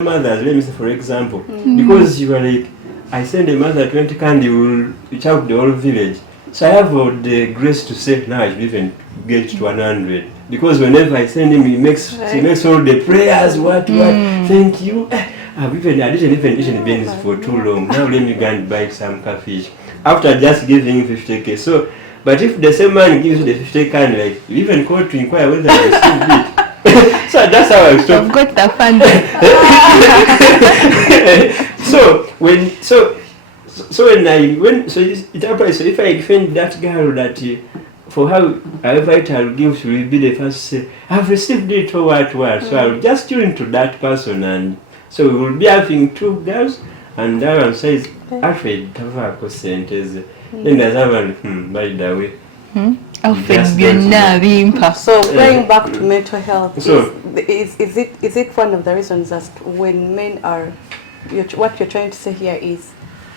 mothers, let me say for example, because you are like, I send a mother 20 candy, you will reach out the whole village. So I have the grace to say now I should even get to 100. Because whenever I send him, he makes all the prayers, what, thank you. I didn't even eat beans for too long. Now let me go and buy some catfish. After just giving 50k. So, but if the same man gives you the 50 candy, like, you even call to inquire whether I received it. So that's how I stop. I've got the fund. So it happens. So if I defend that girl that for however it I'll give, she will be the first to say, I've received it or what. So I'll just tune into that person, and so we will be having 2 girls, and that one says, Alfred, tava percentage. Then there's one, by the way. Alfred Muyaaka. So going back to mental health, so, is it one of the reasons as to when men are, what you're trying to say here is,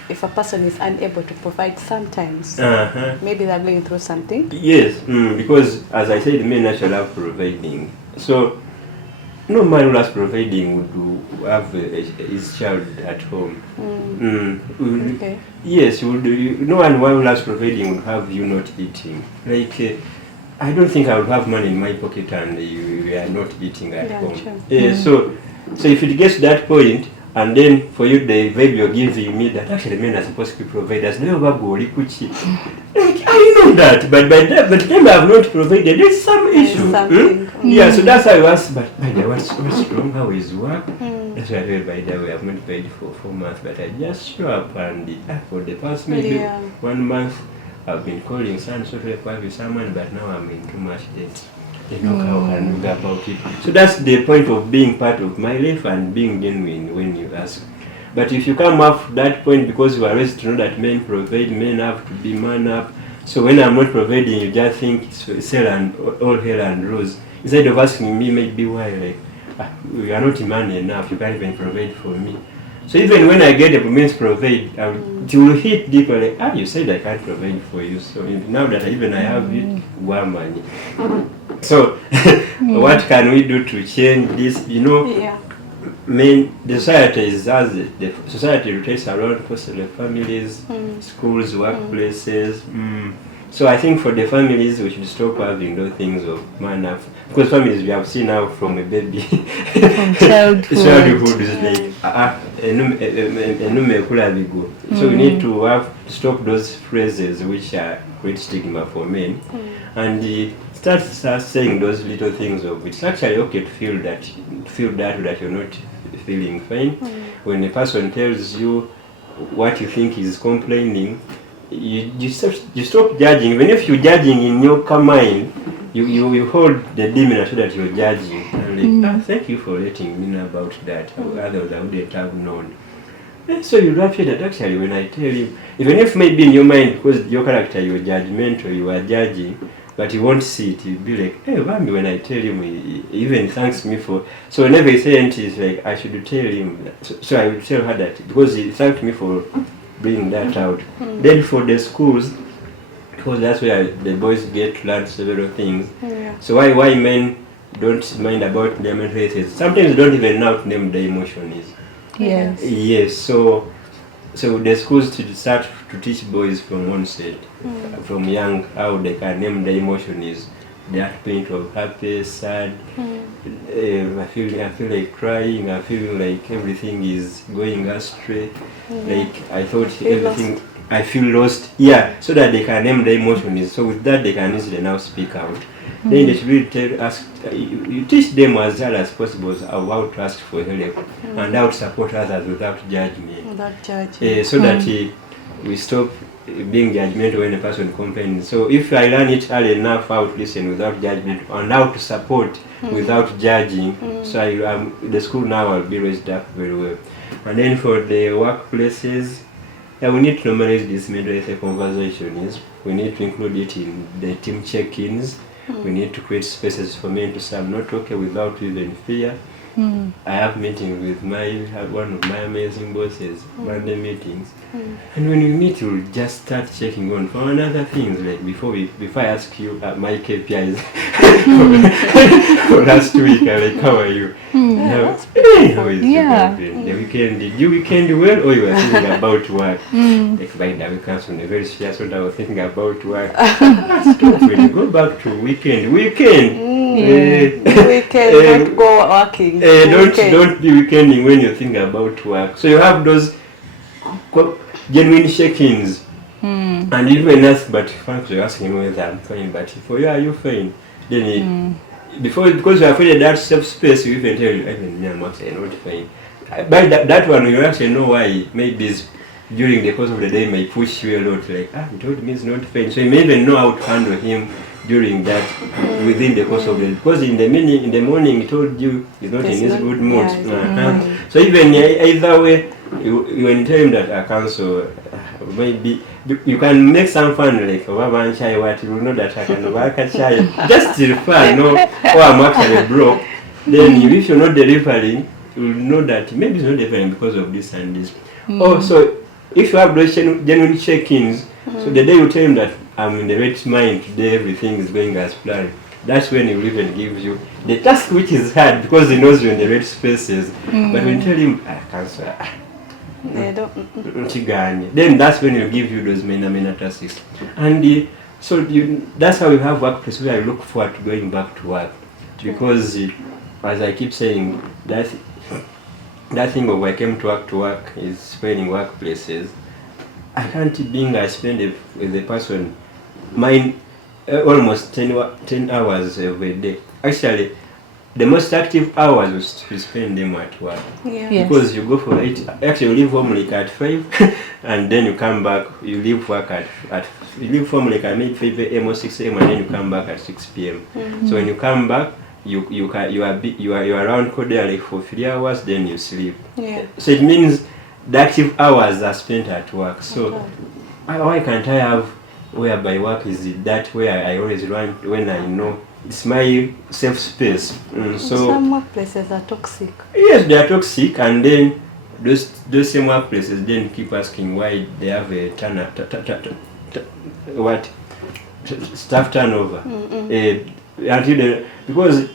if a person is unable to provide sometimes, maybe they're going through something? Yes, because as I said, men actually love providing. So no man who loves providing would have his child at home. Okay. Yes, no one who loves providing would have you not eating. Like, I don't think I would have money in my pocket and we are not eating at home. Sure. So if it gets to that point, and then for you the vibe you're giving me that actually men are supposed to be providers. No, like, I know that, but by the time I have not provided, there's some issue. Yeah, so that's how I was. But by the way, what's wrong? How is work? That's why I told by the way I've not paid for 4 months, but I just show up and for the past maybe 1 month I've been calling some sort of with someone, but now I'm in too much debt. How can you go about it? So that's the point of being part of my life and being genuine when you ask. But if you come off that point because you are raised to know that men provide, men have to be man up. So when I'm not providing, you just think it's all hell and rose. Instead of asking me maybe why, like, you are not man enough, you can't even provide for me. So even when I get the means provide, it will hit deeper, like, you said I can't provide for you. So now that I have it, money. So what can we do to change this? The society rotates around personal families, schools, workplaces. So I think for the families, we should stop having those things of man up. Because families we have seen now from a baby, from childhood is like so we need to stop those phrases which are great stigma for men, and start saying those little things of it's actually okay to feel that you're not feeling fine. When a person tells you what you think is complaining, you stop judging. Even if you're judging in your mind, you hold the demeanor so that you're judging. And like, thank you for letting me know about that. Otherwise I wouldn't have known. And so you appreciate that actually when I tell you, even if maybe in your mind, because your character, you're judgmental, you are judging, but you won't see it, you'll be like, hey, Bambi, when I tell him, he even thanks me for. So whenever he says anything, it's like, I should tell him. So I would tell her that because he thanked me for bringing that out. Then for the schools, because that's where the boys get to learn several things. So why men don't mind about their mental health? Sometimes they don't even know how to name the emotion is. Yes. So the schools to start to teach boys from onset, from young, how they can name the emotion is that point of happy, sad. I feel like crying. I feel like everything is going astray. Like I thought everything. I feel lost. Yeah, so that they can name the emotion is. So with that they can easily now speak out. Then they should really you teach them as early as possible how to ask for help and how to support others without judgment. So that we stop being judgmental when a person complains. So if I learn it early enough how to listen without judgment and how to support without judging, so the school now will be raised up very well. And then for the workplaces, we need to normalize this mental health conversations. We need to include it in the team check-ins. We need to create spaces for men to say, I'm not okay without even fear. I have meetings with one of my amazing bosses, Monday meetings. And when we meet, we'll just start checking on for another things, like before I ask you my KPIs for last week, I'm like, how are you? How is the weekend? Did you weekend well, or you were thinking about work? Like by the week comes from the very serious one, I was thinking about work. Stop when you go back to weekend. Don't go working. Don't be weekending when you think about work. So you have those genuine check-ins, and even ask, but frankly you're asking me whether I'm fine, but for you, are you fine? Then because you are afraid of that self space, you even tell you, even I'm actually not fine. By that one, you actually know why. Maybe it's during the course of the day may push you a lot, like, he told me it's not fine. So you may even know how to handle him during that, within the course of the day. Because in the morning he told you he's not in his good mood. So even either way, you tell him that I cancel, maybe you can make some fun, like, you will know that I can work at chai. Just till fun, I'm actually broke. Then if you're not delivering, you will know that maybe it's not delivering because of this and this. So if you have those genuine check-ins, so the day you tell him that I'm in the right mind today, everything is going as planned, that's when he will even give you the task, which is hard because he knows you're in the right spaces. But when you tell him, I cancel, then that's when he'll give you those main tasks. And that's how you have workplace where I look forward to going back to work. Because as I keep saying, that thing of I came to work is spending workplaces. I can't being I spend with a person mine almost 10 hours every day. Actually, the most active hours was to spend them at work. Because you go for 8, actually you leave home like at 5 and then you come back, you leave work you leave home like at maybe 5 a.m. or 6 a.m. and then you come back at 6 p.m. So when you come back, you are around cordially for 3 hours, then you sleep. So it means the active hours are spent at work. So why can't I have whereby work is that where I always run when I know it's my safe space. So some workplaces are toxic. Yes, they are toxic, and then those same workplaces then keep asking why they have a staff turnover. Because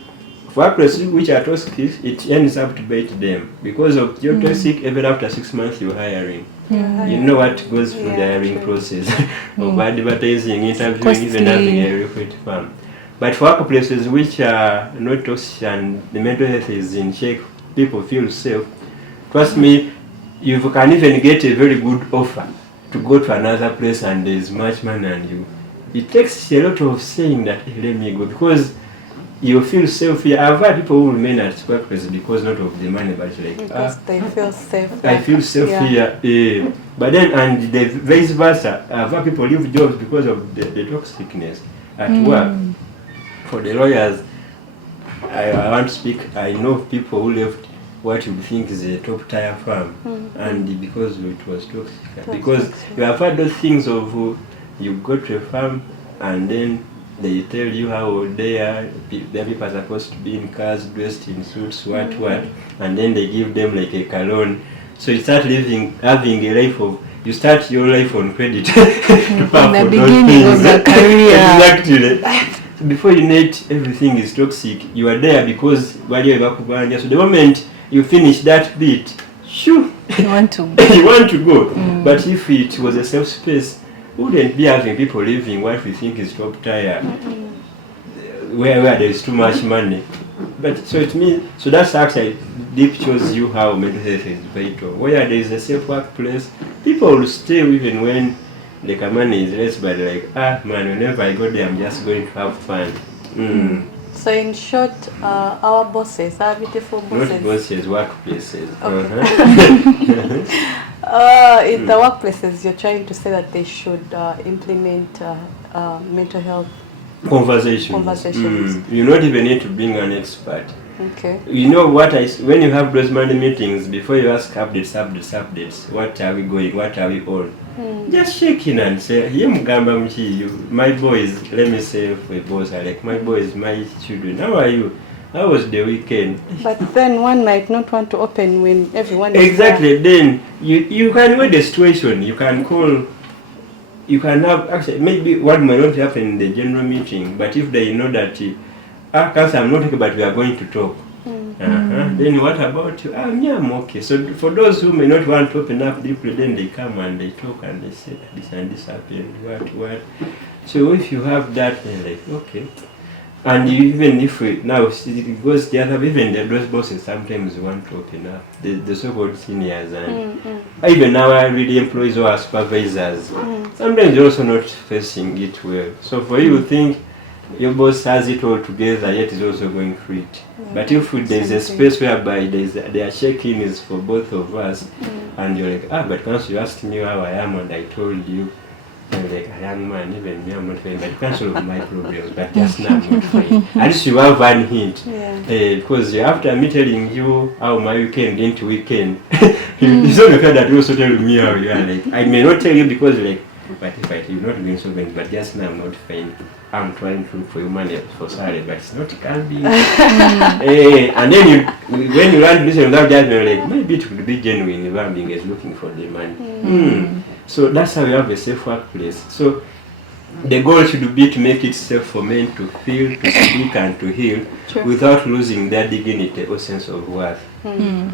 workplaces which are toxic, it ends up to bite them. Because of your toxic, even after 6 months you're hiring. You know what goes through the hiring process of advertising, interviewing, even having a recruit firm. But for workplaces which are not toxic and the mental health is in check, people feel safe. Trust me, you can even get a very good offer to go to another place and there is much money and you. It takes a lot of saying that, hey, let me go, because you feel safe here. I've had people who remain at workplaces because not of the money, but like because they feel safe. I feel safe here. But then, and the vice versa, I've had people leave jobs because of the toxicness at work. For the lawyers, I want to speak. I know people who left what you think is a top tier firm, and because it was toxic. Because you have had those things of you go to a firm and then they tell you how they are. Their people are supposed to be in cars, dressed in suits, what, and then they give them like a cologne. So you start having a life of. You start your life on credit. In the beginning of the career. Exactly. Before you net, everything is toxic. You are there because while you have a so the moment you finish that bit, shoo, you want to go. You want to go. But if it was a safe space, we wouldn't be having people living what we think is top tier, where there is too much money. But so it means, so that's actually deep shows you how mental health is vital. Where there is a safe workplace, people will stay even when the money is less, but like, man, whenever I go there, I'm just going to have fun. So in short, our bosses, our beautiful bosses. Not bosses, workplaces. In the workplaces, you're trying to say that they should implement mental health conversations. You don't even need to bring an expert. Okay. You know what when you have those money meetings, before you ask updates, what are we going, what are we on? Just shake in and say, my boys, let me say for a boss, like my boys, my children, how are you? How was the weekend? But then one might not want to open when everyone is Exactly. Then you can weigh the situation. You can call. You can have actually maybe what might not happen in the general meeting, but if they know that council, I'm not okay, but we are going to talk. Then what about you? Yeah, I'm okay. So for those who may not want to open up deeply, then they come and they talk and they say this and this happened. What? So if you have that, then like okay. And even if now it goes the other, even those bosses sometimes want to open up, the so-called seniors and even our really employees or our supervisors, sometimes they're also not facing it well. So for you think your boss has it all together, yet is also going through it. But if there's a space whereby their check-in is for both of us, and you're like, but council, you asked me how I am and I told you, and like a young man, even me, I'm not fine, but you can't solve my problems, but just now I'm not fine. At least you have one hint. Because after me telling you how my weekend into weekend, it's not the fact that you also tell me how you are. Like, I may not tell you because like, but if I you're not doing so bad, but just now I'm not fine. I'm trying to look for your money for salary, but it's not candy. And then when you learn to listen without judgment, like maybe it could be genuine if I'm being looking for the money. So that's how we have a safe workplace. So the goal should be to make it safe for men to feel, to speak, and to heal without losing their dignity or sense of worth.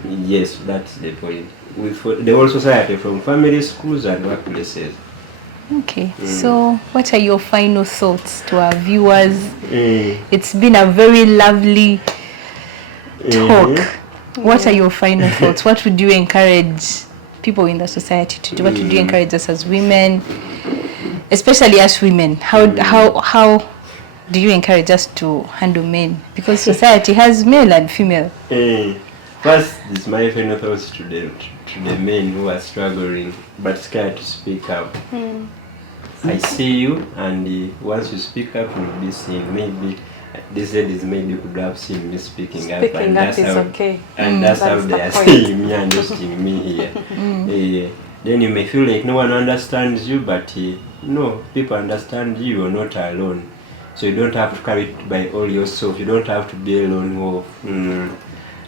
Yes, that's the point. With the whole society, from family, schools, and workplaces. Okay, so what are your final thoughts to our viewers? It's been a very lovely talk. What are your final thoughts? What would you encourage people in the society to do? What would you encourage us as women, especially as women? How do you encourage us to handle men? Because society has male and female. First, this is my final thoughts to the men who are struggling but scared to speak up. I see you, and once you speak up, you'll be seen. Maybe these ladies maybe could have seen me speaking up, and up that's is how, okay. And that's how they are seeing me and listening me here. Then you may feel like no one understands you, but no, people understand you. You're not alone, so you don't have to carry it by all yourself. You don't have to be a lone wolf.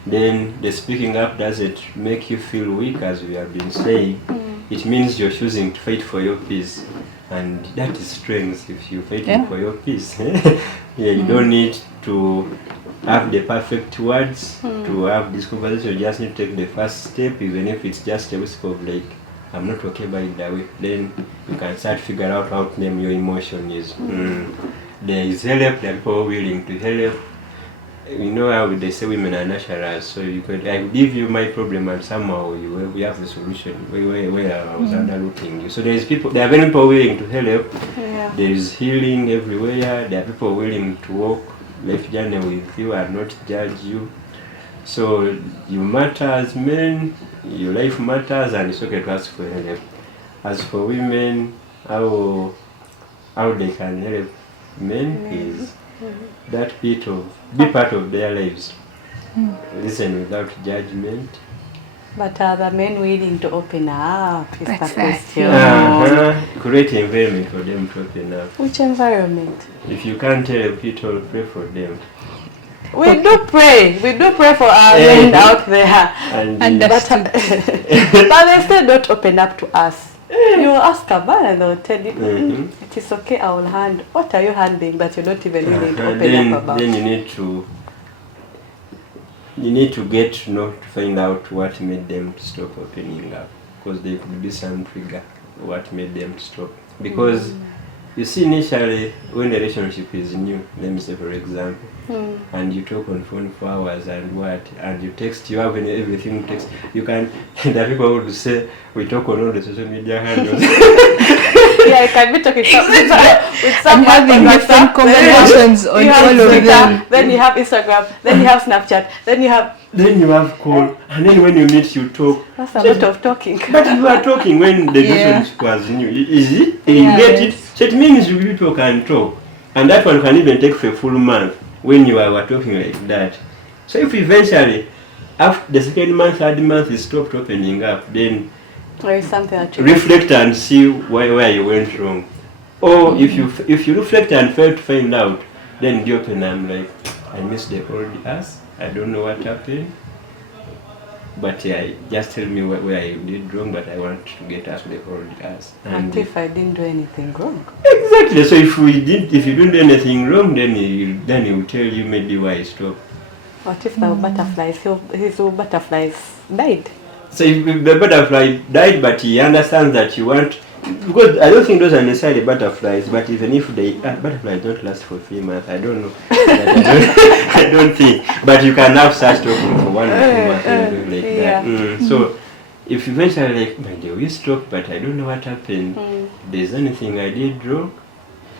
Then the speaking up doesn't make you feel weak, as we have been saying. It means you're choosing to fight for your peace, and that is strength if you're fighting for your peace. You don't need to have the perfect words to have this conversation. You just need to take the first step, even if it's just a whisper of like, I'm not okay by it that way. Then you can start to figure out how to name your emotion is. There is help, there are people willing to help. You know how they say women are naturals, so you could I give you my problem and somehow we have the solution where I was underlooking you. So there are many people willing to help. There is healing everywhere. There are people willing to walk life journey with you and not judge you. So you matter as men, your life matters, and it's okay to ask for help. As for women, how they can help men is that be part of their lives. Listen without judgment. But are the men willing to open up? Is the question. Create an environment for them to open up. Which environment? If you can't tell people, pray for them. We do pray. We do pray for our men out there. But they still don't open up to us. You will ask a man and they'll tell you, it is okay, I will handle. What are you handling that you're not even willing to open up about? Then you need to get to know, to find out what made them stop opening up. Because there could be some trigger, what made them stop. Because you see, initially, when the relationship is new, let me say for example, and you talk on phone for hours and you text, you have everything text, you can, there are people who would say, we talk on all the social media handles. I can be talking with someone having different conversations on all of them. Then you have Instagram, then you have Snapchat, then you have call, and then when you meet, you talk. That's a lot of talking. But you are talking when the relationship was new. Is it? You get it? So it means you people can talk. And that one can even take for a full month when you were talking like that. So if eventually, after the second month, third month, you stopped opening up, then there is something that you reflect and see where you went wrong. Or if you reflect and fail to find out, then you open and I'm like, I miss the old us. I don't know what happened. But just tell me where I did wrong, but I want to get up the old us. And if I didn't do anything wrong? Exactly. So if you didn't do anything wrong, then he will tell you maybe why he stopped. What if the his butterflies died? So if the butterfly died, but he understands that you want, because I don't think those are necessarily butterflies, but even if butterflies don't last for 3 months, I don't know. I don't think. But you can have such talking for 1 or 2 months and like that. So if eventually like, my dear, we stopped, but I don't know what happened. If there's anything I did wrong,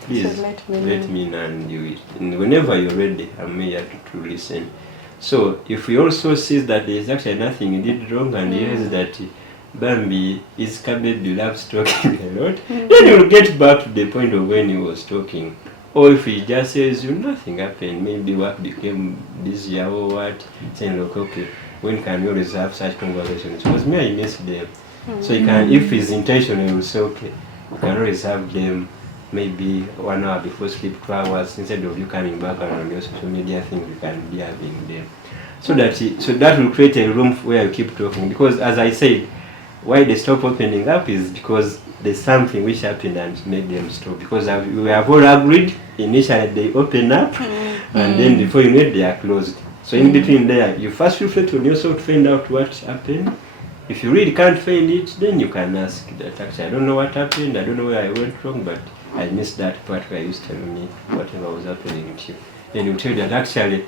please let me know, and whenever you're ready, I'm here to listen. So if we also see that there is actually nothing he did wrong, and he hears that Bambi is capable, loves talking a lot, then he will get back to the point of when he was talking. Or if he just says, nothing happened, maybe work became busier or what, saying, look, okay, when can we always have such conversations? Because me, I miss them. So you can, if his intention, he will say, okay, we can always have them maybe 1 hour before sleep, 2 hours, instead of you coming back on your social media things, you can be having them. So that will create a room where you keep talking. Because as I said, why they stop opening up is because there's something which happened and made them stop. Because we have all agreed, initially they open up, and then before you know it, they are closed. So in between there, you first reflect on yourself to find out what happened. If you really can't find it, then you can ask that actually, I don't know what happened, I don't know where I went wrong, but I missed that part where you used to tell me whatever was happening with you. Then you tell that actually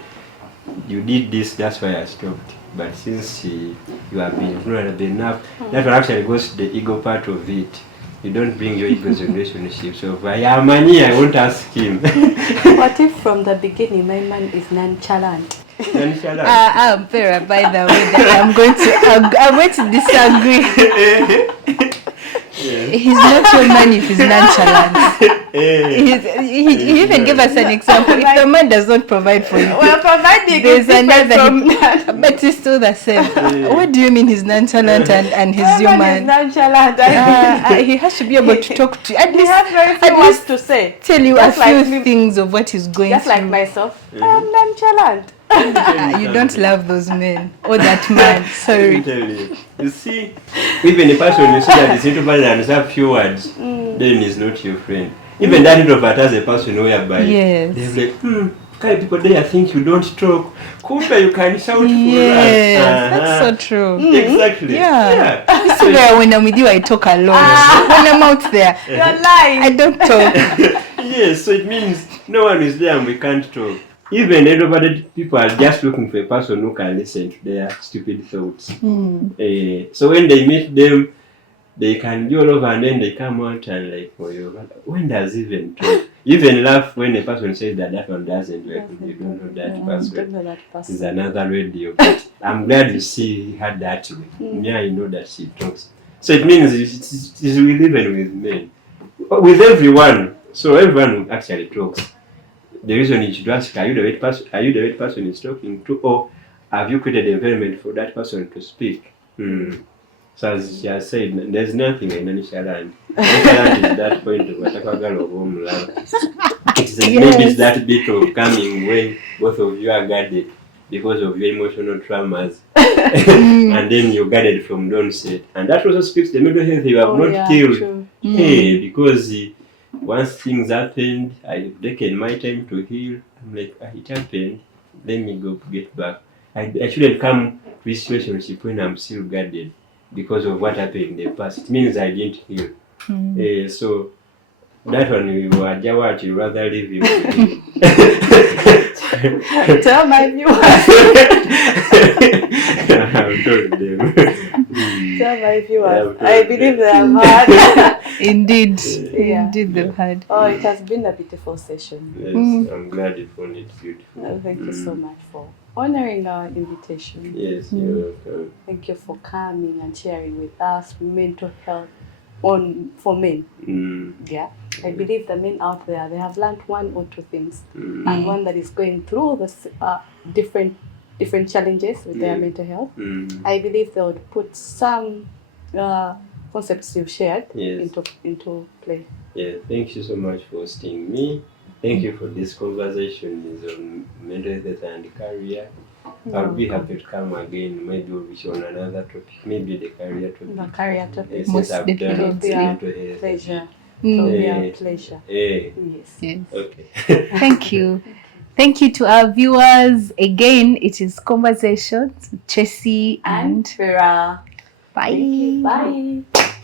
you did this, that's why I stopped. But since you have been vulnerable enough, that one actually goes to the ego part of it. You don't bring your egos in relationship. So if I am money, I won't ask him. What if from the beginning my man is nonchalant? Vera, by the way, I'm going to disagree. He's not your man if he's nonchalant. He even gave us an example. If the man does not provide for you, well, providing there's another, but it's still the same. What do you mean he's nonchalant and he's your man? Nonchalant. He has to be able to talk to you. At least, has very few words to say. Tell you just a few things of what he's going just through. Just like myself, I am nonchalant. You don't love those men or that man. Sorry. You see, even a person you see that is introvert and has a few words, then he's not your friend. Even that introvert has a person whereby they're like, kind of people there think you don't talk. Kumbe you can shout for us. Yes, that's so true. Exactly. Yeah. This is where when I'm with you, I talk a lot. When I'm out there, you're lying. I don't talk. Yes, so it means no one is there and we can't talk. Even everybody, people are just looking for a person who can listen to their stupid thoughts. So when they meet them, they can do all over and then they come out and like, oh, when does even talk? You even laugh when a person says that one doesn't work. You don't know that person. It's another radio. But I'm glad you see he had that way. Me, I know that she talks. So it means it's even with men. With everyone. So everyone actually talks. The reason you should ask, are you the right person? Are you the right person is talking to, or have you created an environment for that person to speak? So as she has said, there's nothing in nonchalant. Nonchalant is that point of attack of home love. Maybe it's that bit of coming when both of you are guarded because of your emotional traumas, and then you're guarded from the onset. And that also speaks the mental health you have not killed. Because once things happened, I've taken my time to heal. I'm like, it happened, let me go get back. I shouldn't come to this relationship when I'm still guarded because of what happened in the past. It means I didn't heal. So that one, you rather leave him. Tell my viewers. I've told them. Tell my viewers. I believe they have heard. Indeed. Indeed they've heard. Oh, it has been a beautiful session. Yes, I'm glad you found it beautiful. Thank you so much for honoring our invitation. Yes, you're welcome. Thank you for coming and sharing with us mental health for men. Yeah. I believe the men out there, they have learned 1 or 2 things, and one that is going through the different challenges with their mental health. I believe they would put some concepts you've shared into play. Yeah, thank you so much for hosting me. Thank you for this conversation on mental health and career. I'll be happy to come again. Maybe we'll be on another topic. Maybe the career topic. The career topic. Since I've done definitely. mental health. Pleasure. Pleasure. Yes. Yes. Okay. Thank you. Thank you to our viewers. Again, it is Conversations with Chessy and Vera. bye. Bye.